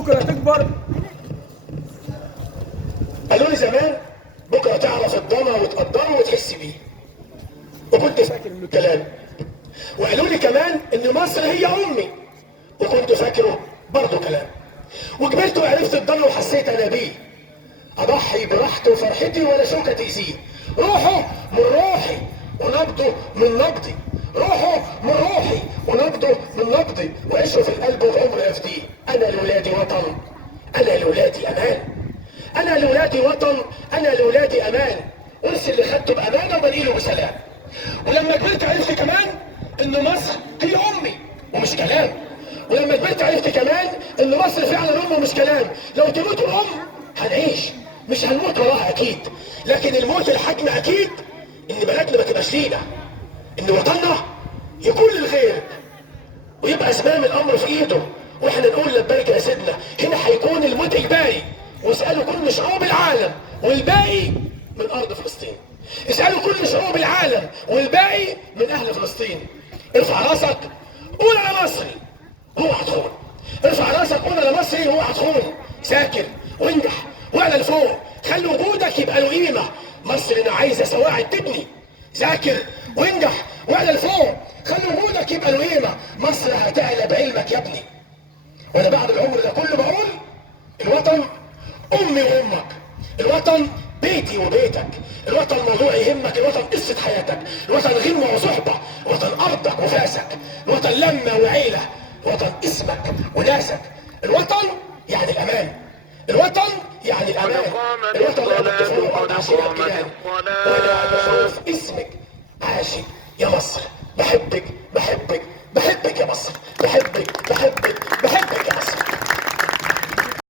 بكره تكبر. قالوا لي زمان بكره تعرف الضنا وتقدره وتحس بيه، وكنت فاكر انه كلام. وقالوا لي كمان ان مصر هي امي، وكنت فاكره برضه كلام. وكبرت وعرفت الضنا وحسيت انا بيه، اضحي براحتي وفرحتي ولا شوكه تاذيه. روحه من روحي ونبضه من نبضي، روحه من روحي ونبضه من نبضي، وعيشه في القلب وعمري افديه. انا لولادي وطن، انا لولادي امان، انا لولادي وطن، انا لولادي امان. ارسل اللي خدته بامانه وبنقله بسلام. ولما كبرت عرفت كمان ان مصر هي امي ومش كلام. ولما كبرت عرفت كمان ان مصر فعلا ام ومش كلام. لو تموت الام هنعيش، مش هنموت وراها اكيد، لكن الموت الحجم اكيد ان بلدنا ما تبقاش لينا، ان وطننا يكون للغير، ويبقى زمام الامر في ايده واحنا نقول لبيك يا سيدنا. هنا هيكون الموت اجباري، واسالوا كل شعوب العالم والباقي من ارض فلسطين. اسالوا كل شعوب العالم والباقي من اهل فلسطين. ارفع راسك قول انا مصري اوعى تخون، ارفع راسك قول انا مصري اوعى تخون. ذاكر وانجح واعلى لفوق، خلي وجودك يبقى له قيمه. مصر انا عايزه سواعد تبني. ذاكر وانجح واعلى لفوق، خلي وجودك يبقى له قيمه. مصر هتعلى بعلمك يا ابني. وانا بعد العمر ده كله بقول الوطن امي وامك، الوطن بيتي وبيتك، الوطن موضوع يهمك، الوطن قصه حياتك، الوطن غنوه وصحبه، الوطن ارضك وفاسك، الوطن لمه وعيله، الوطن اسمك وناسك. الوطن يعني الامان، الوطن يعني الامان، الوطن لا تطفئ الارض عشان الكلام. وانا بحروف اسمك عاشق يا مصر، بحبك بحبك بحبك يا مصر، بحبك بحبك بحبك